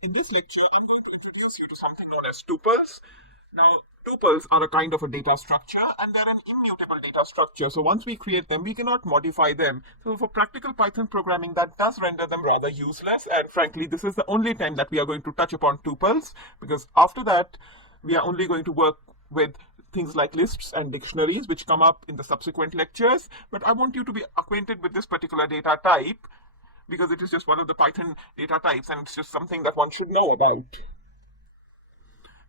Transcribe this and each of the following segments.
In this lecture, I'm going to introduce you to something known as tuples. Now, tuples are a kind of a data structure and they're an immutable data structure. So once we create them, we cannot modify them. So for practical Python programming, that does render them rather useless. And frankly, this is the only time that we are going to touch upon tuples, because after that, we are only going to work with things like lists and dictionaries, which come up in the subsequent lectures. But I want you to be acquainted with this particular data type because it is just one of the Python data types and it's just something that one should know about.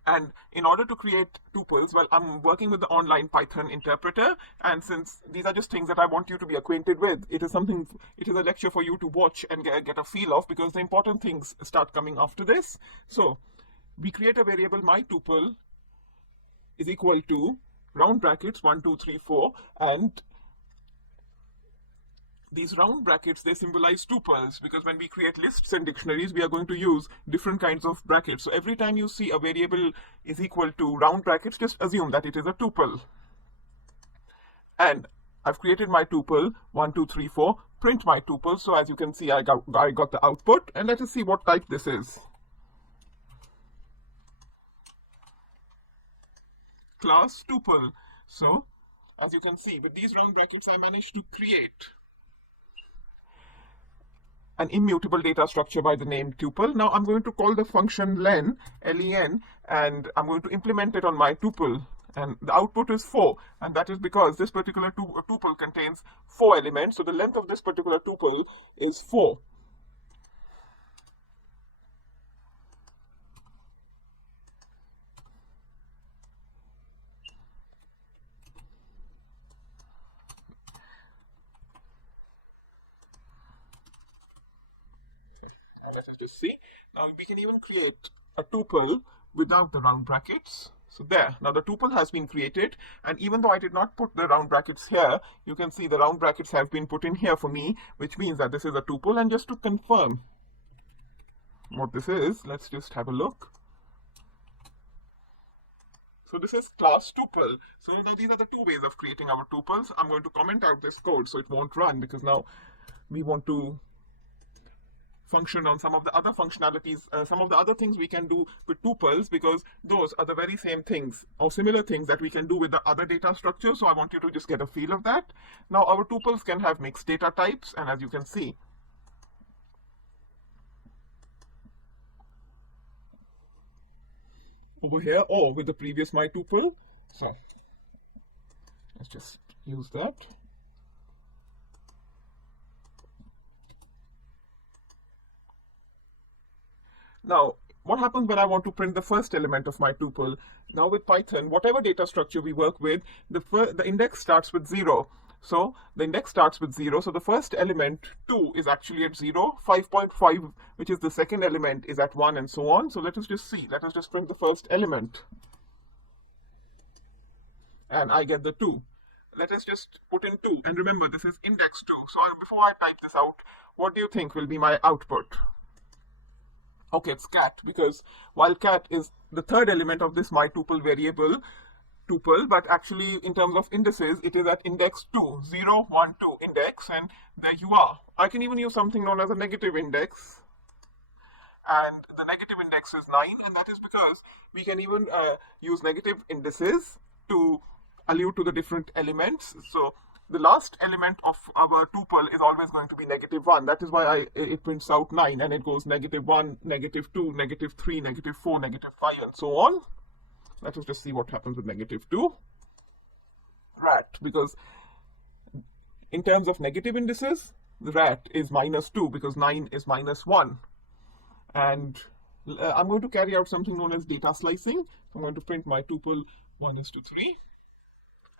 And in order to create tuples, well, I'm working with the online Python interpreter, and since these are just things that I want you to be acquainted with, it is a lecture for you to watch and get a feel of, because the important things start coming after this. So we create a variable my tuple is equal to round brackets 1, 2, 3, 4, and these round brackets, they symbolize tuples, because when we create lists and dictionaries, we are going to use different kinds of brackets. So every time you see a variable is equal to round brackets, just assume that it is a tuple. And I've created my tuple 1, 2, 3, 4. Print my tuple. So as you can see, I got the output, and let us see what type this is. Class tuple. So as you can see, with these round brackets, I managed to create an immutable data structure by the name tuple. Now I'm going to call the function len, L-E-N, and I'm going to implement it on my tuple. And the output is 4, and that is because this particular tuple contains 4 elements, so the length of this particular tuple is 4. Let us just see. Now we can even create a tuple without the round brackets. So there, now the tuple has been created, and even though I did not put the round brackets here, you can see the round brackets have been put in here for me, which means that this is a tuple. And just to confirm what this is, let's just have a look. So this is class tuple. So now these are the two ways of creating our tuples. I'm going to comment out this code so it won't run, because now we want to function on some of the other functionalities, some of the other things we can do with tuples, because those are the very same things or similar things that we can do with the other data structures. So I want you to just get a feel of that. Now our tuples can have mixed data types, and as you can see, over here, or with the previous my tuple. So let's just use that. Now, what happens when I want to print the first element of my tuple? Now with Python, whatever data structure we work with, the index starts with 0. So the index starts with 0. So the first element, 2, is actually at 0. 5.5, which is the second element, is at 1, and so on. So let us just see. Let us just print the first element. And I get the 2. Let us just put in 2. And remember, this is index 2. So before I type this out, what do you think will be my output? Okay, it's cat, because while cat is the third element of this my tuple variable tuple, but actually in terms of indices, it is at index 2, 0, 1, 2 index, and there you are. I can even use something known as a negative index, and the negative index is 9, and that is because we can even use negative indices to allude to the different elements. So the last element of our tuple is always going to be negative 1. That is why it prints out 9, and it goes negative 1, negative 2, negative 3, negative 4, negative 5, and so on. Let us just see what happens with negative 2. Rat, because in terms of negative indices, the rat is minus 2, because 9 is minus 1. And I'm going to carry out something known as data slicing. So I'm going to print my tuple 1 is to 3.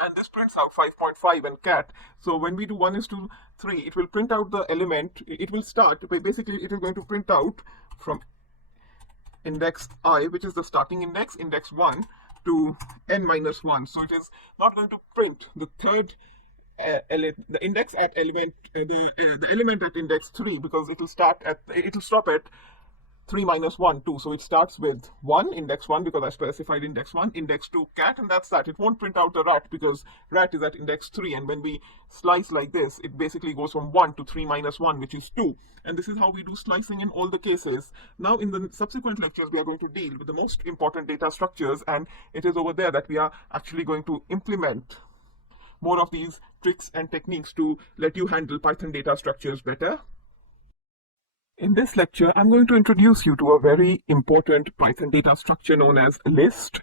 And this prints out 5.5 and cat. So when we do 1 is to 3, it will print out the element. It will start, basically it is going to print out from index I, which is the starting index, index 1, to n minus 1. So it is not going to print the third the index at element, the element at index 3, because it will stop at 3 minus 1, 2. So it starts with 1, index 1, because I specified index 1, index 2, cat, and that's that. It won't print out a rat because rat is at index 3. And when we slice like this, it basically goes from 1 to 3 minus 1, which is 2. And this is how we do slicing in all the cases. Now, in the subsequent lectures, we are going to deal with the most important data structures, and it is over there that we are actually going to implement more of these tricks and techniques to let you handle Python data structures better. In this lecture, I'm going to introduce you to a very important Python data structure known as list.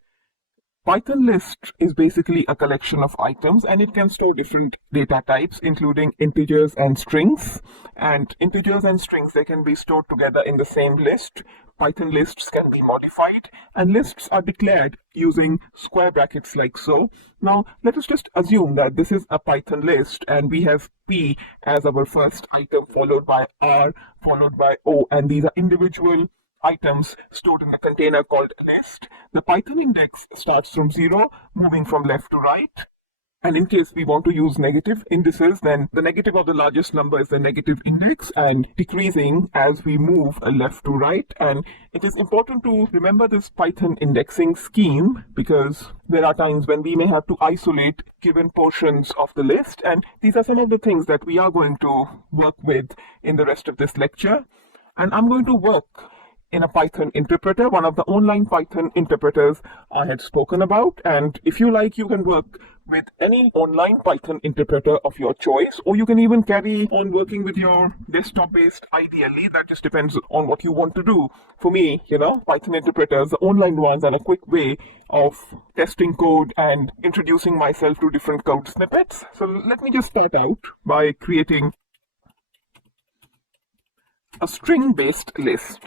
Python list is basically a collection of items, and it can store different data types, including integers and strings. And integers and strings, they can be stored together in the same list. Python lists can be modified, and lists are declared using square brackets like so. Now, let us just assume that this is a Python list, and we have P as our first item, followed by R, followed by O, and these are individual items stored in a container called list. The Python index starts from 0, moving from left to right. And in case we want to use negative indices, then the negative of the largest number is the negative index, and decreasing as we move left to right. And it is important to remember this Python indexing scheme, because there are times when we may have to isolate given portions of the list. And these are some of the things that we are going to work with in the rest of this lecture. And I'm going to work in a Python interpreter, one of the online Python interpreters I had spoken about. And if you like, you can work with any online Python interpreter of your choice, or you can even carry on working with your desktop-based IDLE. That just depends on what you want to do. For me, Python interpreters, the online ones, are a quick way of testing code and introducing myself to different code snippets. So let me just start out by creating a string-based list.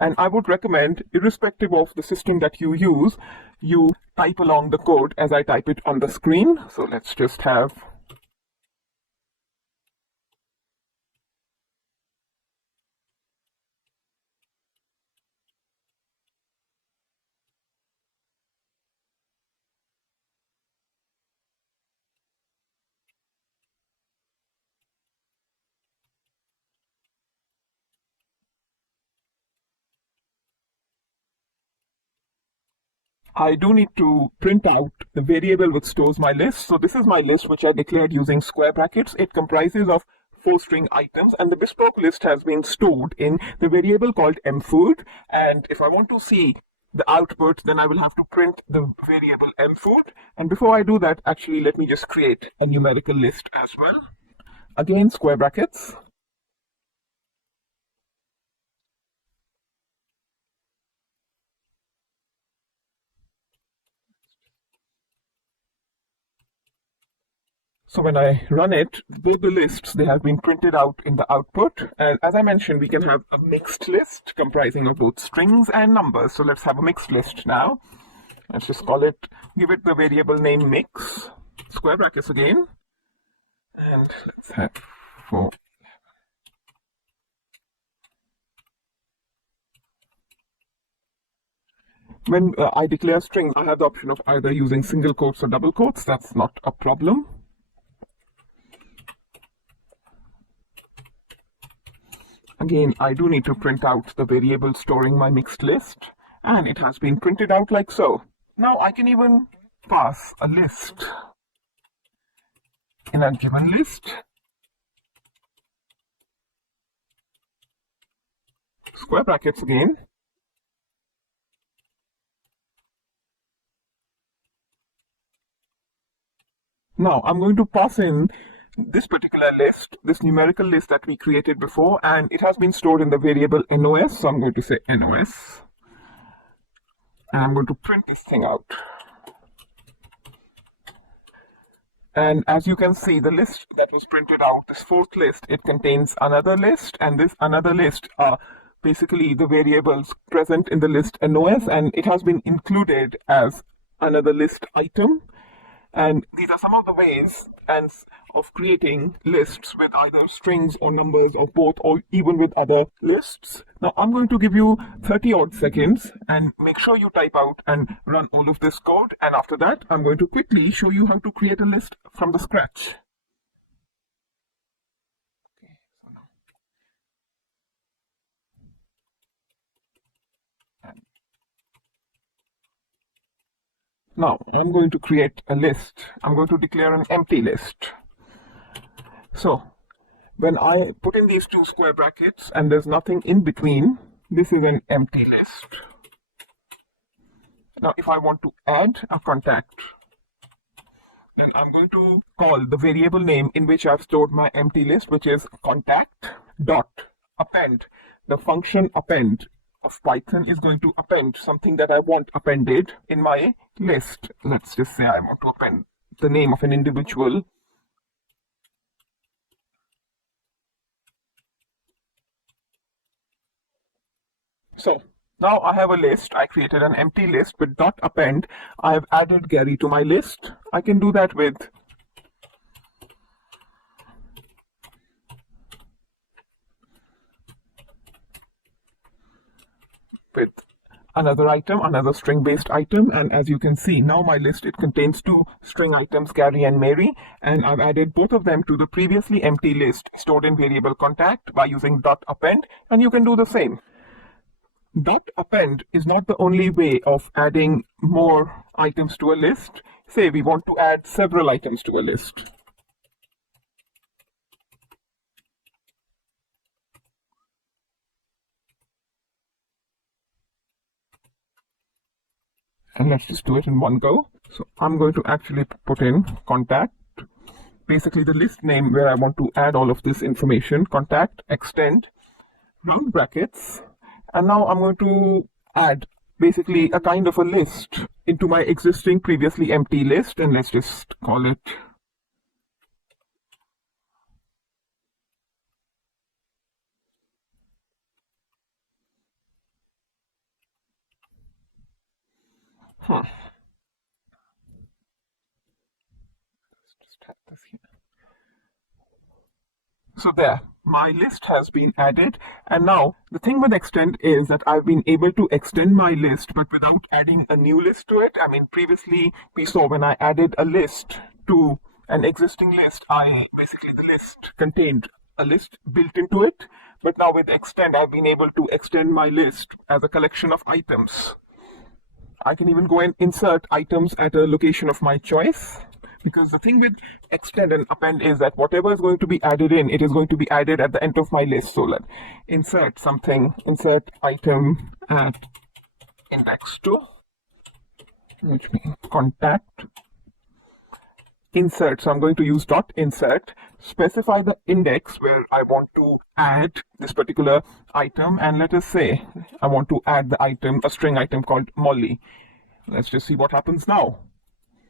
And I would recommend, irrespective of the system that you use, you type along the code as I type it on the screen. So let's just have I do need to print out the variable which stores my list. So this is my list, which I declared using square brackets. It comprises of 4 string items, and the bespoke list has been stored in the variable called mfood. And if I want to see the output, then I will have to print the variable mfood. And before I do that, actually, let me just create a numerical list as well. Again, square brackets. So when I run it, both the lists, they have been printed out in the output. And as I mentioned, we can have a mixed list comprising of both strings and numbers. So let's have a mixed list now. Let's just give it the variable name mix, square brackets again. And let's have 4. When I declare strings, I have the option of either using single quotes or double quotes. That's not a problem. Again, I do need to print out the variable storing my mixed list, and it has been printed out like so. Now I can even pass a list in a given list, square brackets again. Now I'm going to pass in this particular list, this numerical list that we created before, and it has been stored in the variable nos. So I'm going to say nos, and I'm going to print this thing out. And as you can see, the list that was printed out, this 4th list, it contains another list, and this another list are basically the variables present in the list nos, and it has been included as another list item. And these are some of the ways of creating lists with either strings or numbers or both, or even with other lists. Now I'm going to give you 30 odd seconds, and make sure you type out and run all of this code. And after that, I'm going to quickly show you how to create a list from the scratch. Now I'm going to create a list. I'm going to declare an empty list. So when I put in these two square brackets and there's nothing in between, this is an empty list. Now if I want to add a contact, then I'm going to call the variable name in which I've stored my empty list, which is contact dot append. The function append of Python is going to append something that I want appended in my list. Let's just say I want to append the name of an individual. So now I have a list. I created an empty list with dot append. I have added Gary to my list. I can do that with another item, another string-based item, and as you can see, now my list, it contains two string items, Gary and Mary, and I've added both of them to the previously empty list stored in variable contact by using dot append, and you can do the same. Dot append is not the only way of adding more items to a list. Say we want to add several items to a list. And let's just do it in one go. So I'm going to actually put in contact, basically the list name where I want to add all of this information, contact, extend, round brackets, and now I'm going to add basically a kind of a list into my existing previously empty list, and let's just call it let's just type this here. So there, my list has been added, and now the thing with extend is that I've been able to extend my list but without adding a new list to it. I mean, previously we saw when I added a list to an existing list, basically the list contained a list built into it, but now with extend I've been able to extend my list as a collection of items. I can even go and insert items at a location of my choice, because the thing with extend and append is that whatever is going to be added in, it is going to be added at the end of my list. So let's insert something, insert item at index 2, which means contact, insert. So I'm going to use dot insert, specify the index where I want to add this particular item, and let us say I want to add the item, a string item called Molly. Let's just see what happens now.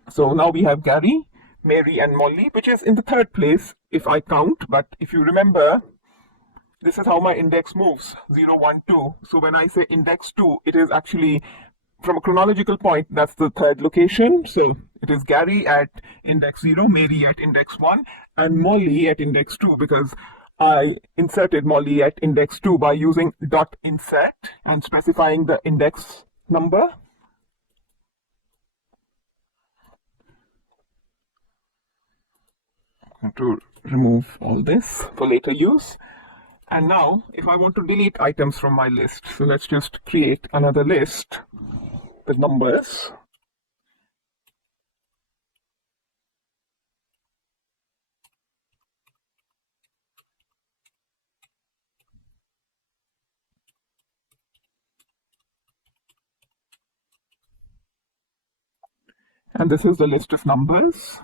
So now we have Gary, Mary, and Molly, which is in the third place if I count. But if you remember, this is how my index moves, 0, 1, 2. So when I say index 2, it is actually from a chronological point, that's the third location. So it is Gary at index 0, Mary at index 1, and Molly at index 2, because I inserted Molly at index 2 by using dot insert and specifying the index number. To remove all this for later use. And now if I want to delete items from my list, so let's just create another list with numbers. And this is the list of numbers.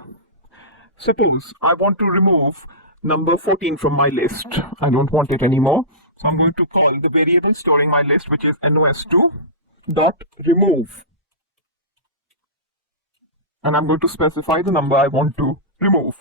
Suppose I want to remove number 14 from my list. I don't want it anymore. So I'm going to call the variable storing my list, which is nos2 dot remove. And I'm going to specify the number I want to remove.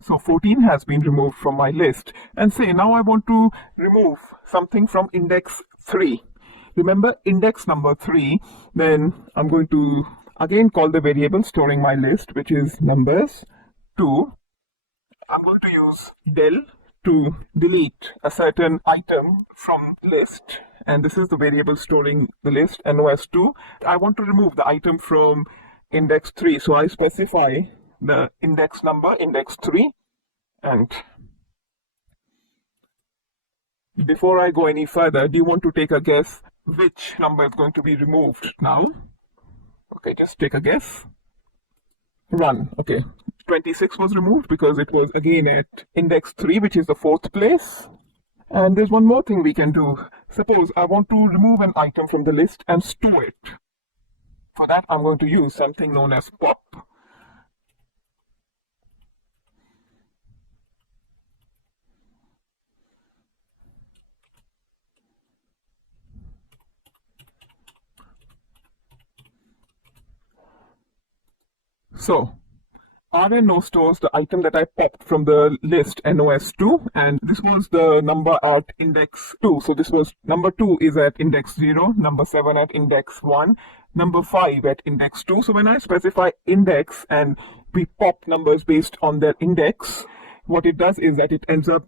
So 14 has been removed from my list. And say now I want to remove something from index 3. Remember index number 3, then I'm going to again call the variable storing my list, which is numbers 2. I'm going to use del to delete a certain item from list, and this is the variable storing the list, nos2. I want to remove the item from index 3, so I specify the index number, index 3, And before I go any further, do you want to take a guess which number is going to be removed now? Okay, just take a guess. Run. Okay. 26 was removed because it was again at index 3, which is the fourth place. And there's one more thing we can do. Suppose I want to remove an item from the list and store it. For that, I'm going to use something known as pop. So, RNO stores the item that I popped from the list NOS2, and this was the number at index 2. So this was number 2 is at index 0, number 7 at index 1, number 5 at index 2. So when I specify index and we pop numbers based on their index, what it does is that it ends up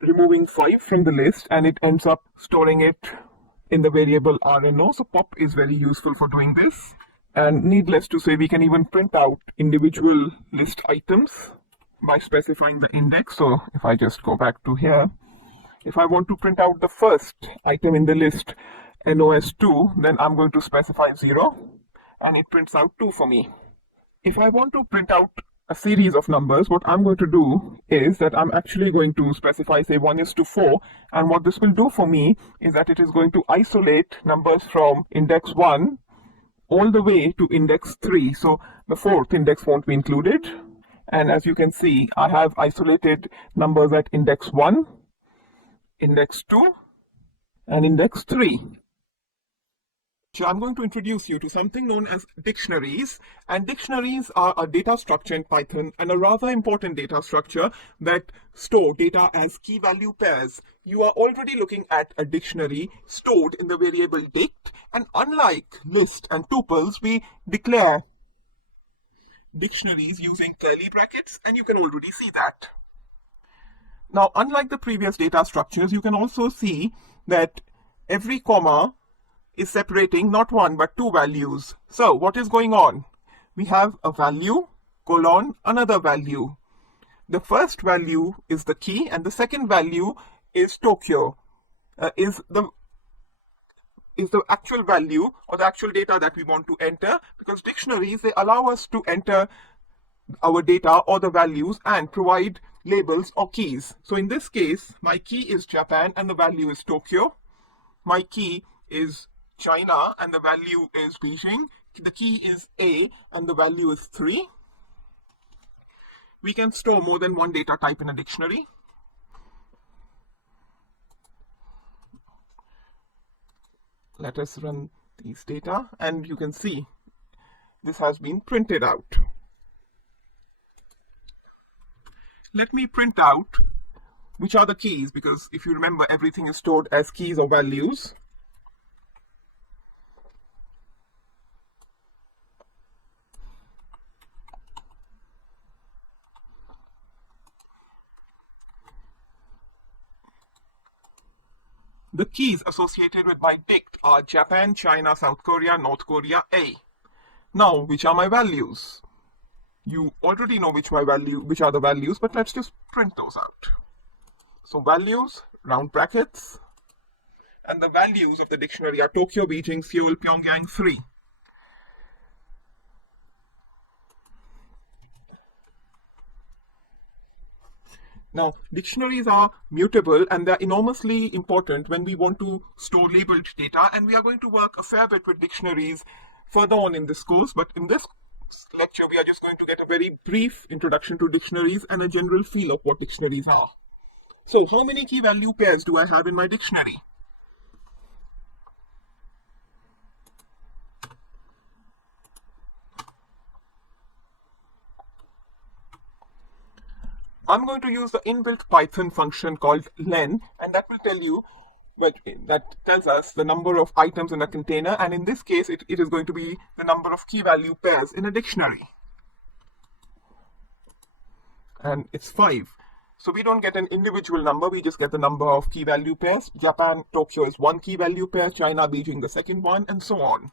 removing 5 from the list and it ends up storing it in the variable RNO. So pop is very useful for doing this. And needless to say, we can even print out individual list items by specifying the index. So if I just go back to here, if I want to print out the first item in the list, NOS2, then I'm going to specify 0, and it prints out 2 for me. If I want to print out a series of numbers, what I'm going to do is that I'm actually going to specify, say, 1:4, and what this will do for me is that it is going to isolate numbers from index 1 all the way to index 3. So the fourth index won't be included. And as you can see, I have isolated numbers at index 1, index 2, and index 3. So I'm going to introduce you to something known as dictionaries. And dictionaries are a data structure in Python, and a rather important data structure that store data as key value pairs. You are already looking at a dictionary stored in the variable dict, and unlike list and tuples, we declare dictionaries using curly brackets, and you can already see that. Now, unlike the previous data structures, you can also see that every comma is separating not one but two values. So what is going on? We have a value, colon, another value. The first value is the key and the second value is Tokyo, is the actual value or the actual data that we want to enter, because dictionaries, they allow us to enter our data or the values and provide labels or keys. So in this case, my key is Japan and the value is Tokyo. My key is China and the value is Beijing. The key is A and the value is 3. We can store more than one data type in a dictionary. Let us run these data and you can see this has been printed out. Let me print out which are the keys, because if you remember, everything is stored as keys or values. The keys associated with my dict are Japan, China, South Korea, North Korea, A. Now, which are my values? You already know which are the values, but let's just print those out. So values, round brackets, and the values of the dictionary are Tokyo, Beijing, Seoul, Pyongyang, 3. Now, dictionaries are mutable and they're enormously important when we want to store labeled data, and we are going to work a fair bit with dictionaries further on in this course, but in this lecture we are just going to get a very brief introduction to dictionaries and a general feel of what dictionaries are. So, how many key value pairs do I have in my dictionary? I'm going to use the inbuilt Python function called len, and that will tell you, that tells us the number of items in a container, and in this case it is going to be the number of key value pairs in a dictionary. And it's 5. So we don't get an individual number, we just get the number of key value pairs. Japan, Tokyo is one key value pair, China, Beijing the second one, and so on.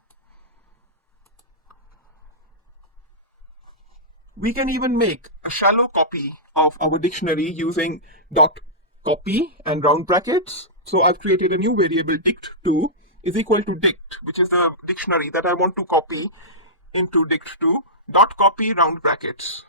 We can even make a shallow copy of our dictionary using dot copy and round brackets. So I've created a new variable dict2 is equal to dict, which is the dictionary that I want to copy into dict2, dot copy round brackets.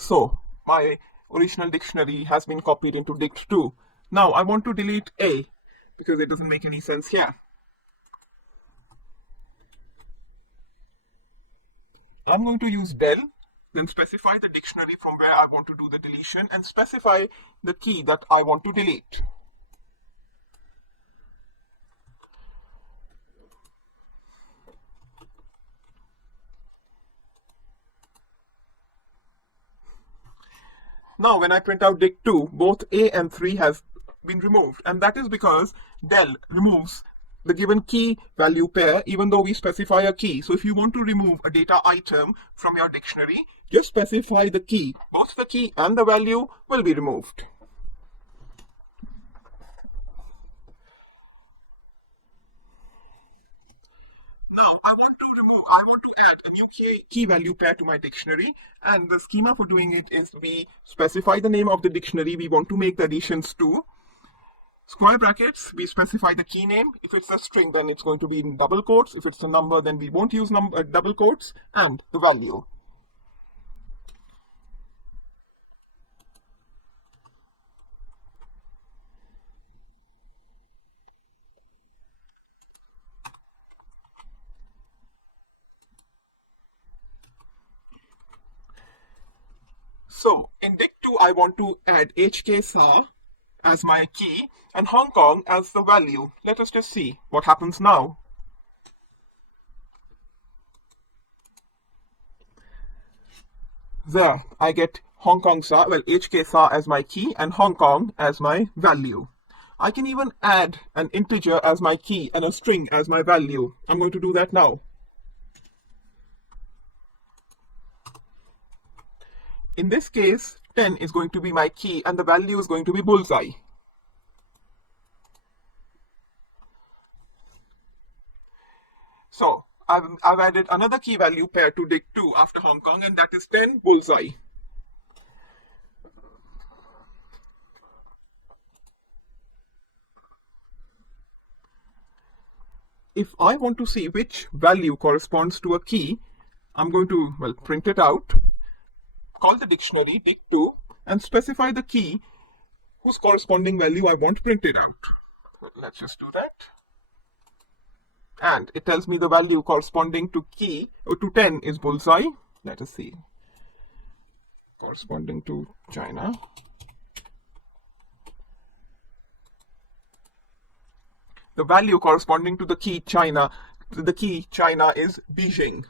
So my original dictionary has been copied into dict2. Now I want to delete A because it doesn't make any sense here. I'm going to use del, then specify the dictionary from where I want to do the deletion and specify the key that I want to delete. Now when I print out dict2, both A and 3 has been removed, and that is because del removes the given key value pair even though we specify a key. So if you want to remove a data item from your dictionary, just specify the key. Both the key and the value will be removed. Now I want to add a new key value pair to my dictionary, and the schema for doing it is we specify the name of the dictionary we want to make the additions to. Square brackets, we specify the key name. If it's a string, then it's going to be in double quotes. If it's a number, then we won't use double quotes, and the value. So in dict2, I want to add HK as my key and Hong Kong as the value. Let us just see what happens now. There, I get Hong Kong HK as my key and Hong Kong as my value. I can even add an integer as my key and a string as my value. I'm going to do that now. In this case, 10 is going to be my key and the value is going to be bullseye. So I've added another key value pair to dict2 after Hong Kong, and that is 10 bullseye. If I want to see which value corresponds to a key, I'm going to, print it out, call the dictionary dict2 and specify the key whose corresponding value I want printed out. Let's just do that. And it tells me the value corresponding to key to 10 is bullseye. Let us see. Corresponding to China. The value corresponding to the key China is Beijing.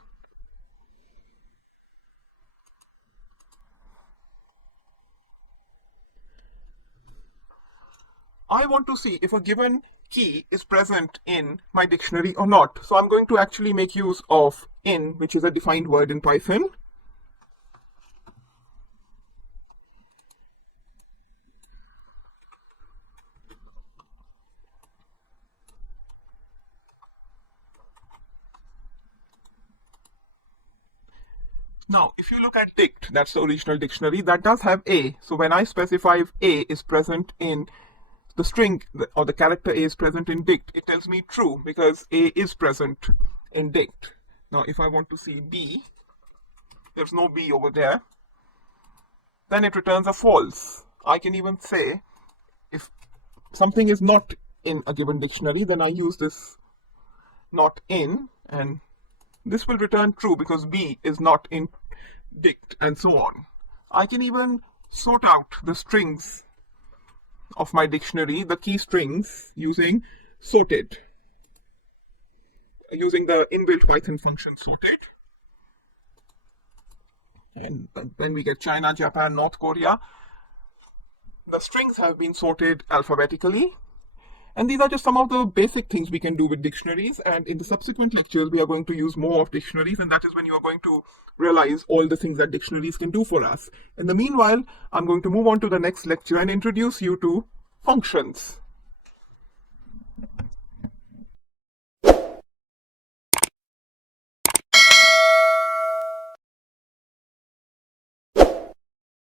I want to see if a given key is present in my dictionary or not. So I'm going to actually make use of in, which is a defined word in Python. Now, if you look at dict, that's the original dictionary, that does have A. So when I specify if A is present in the string or the character A is present in dict, it tells me true because A is present in dict. Now, if I want to see B, there's no B over there, then it returns a false. I can even say if something is not in a given dictionary, then I use this not in, and this will return true because B is not in dict, and so on. I can even sort out the strings of my dictionary, the key strings, using sorted, using the inbuilt Python function sorted. And then we get China, Japan, North Korea. The strings have been sorted alphabetically. And these are just some of the basic things we can do with dictionaries. And in the subsequent lectures, we are going to use more of dictionaries. And that is when you are going to realize all the things that dictionaries can do for us. In the meanwhile, I'm going to move on to the next lecture and introduce you to functions.